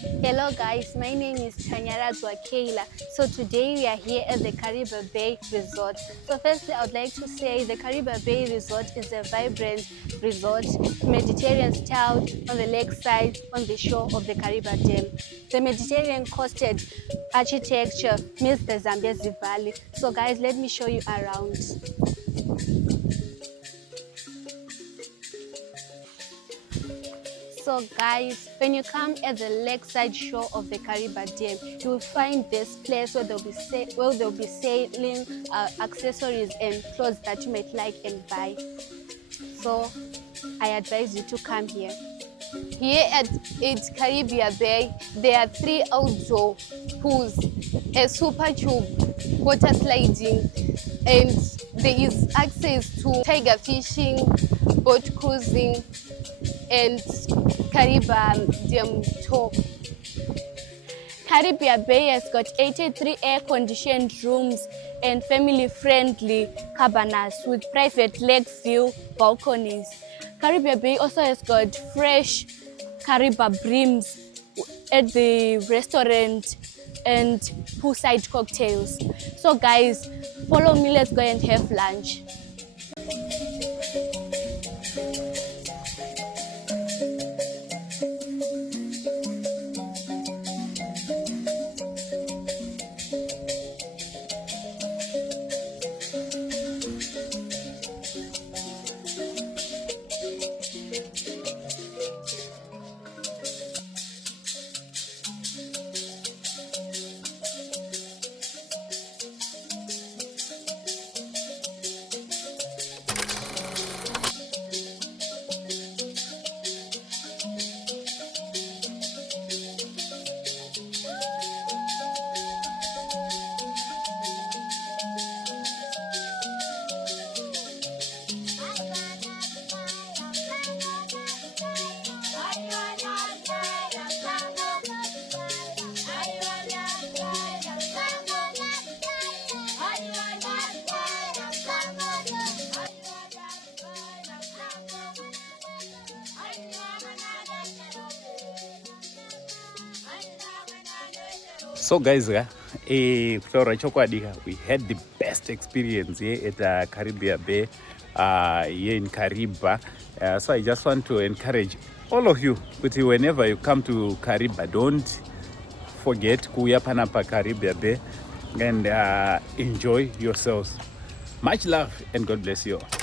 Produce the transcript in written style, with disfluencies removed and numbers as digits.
Hello guys, my name is Chanyarazwa Keila. So today we are here at the Kariba Bay Resort. So firstly, I would like to say the Kariba Bay Resort is a vibrant resort, Mediterranean style on the lakeside on the shore of the Kariba Dam. The Mediterranean coastal architecture meets the Zambezi Valley. So guys, let me show you around. So guys, when you come at the lakeside shore of the Kariba Dam, you will find this place where they'll be selling accessories and clothes that you might like and buy. So I advise you to come here. Here at Carribea Bay, there are 3 outdoor pools, a super tube, water sliding, and there is access to tiger fishing, boat cruising, and Kariba Dam tour. Caribea Bay has got 83 air-conditioned rooms and family-friendly cabanas with private lake view balconies. Caribea Bay also has got fresh Kariba brims at the restaurant and poolside cocktails. So guys, follow me, let's go and have lunch. So guys, we had the best experience here at Caribea Bay, here in Kariba. So I just want to encourage all of you, whenever you come to Kariba, don't forget kuya panapa Caribea Bay and enjoy yourselves. Much love and God bless you all.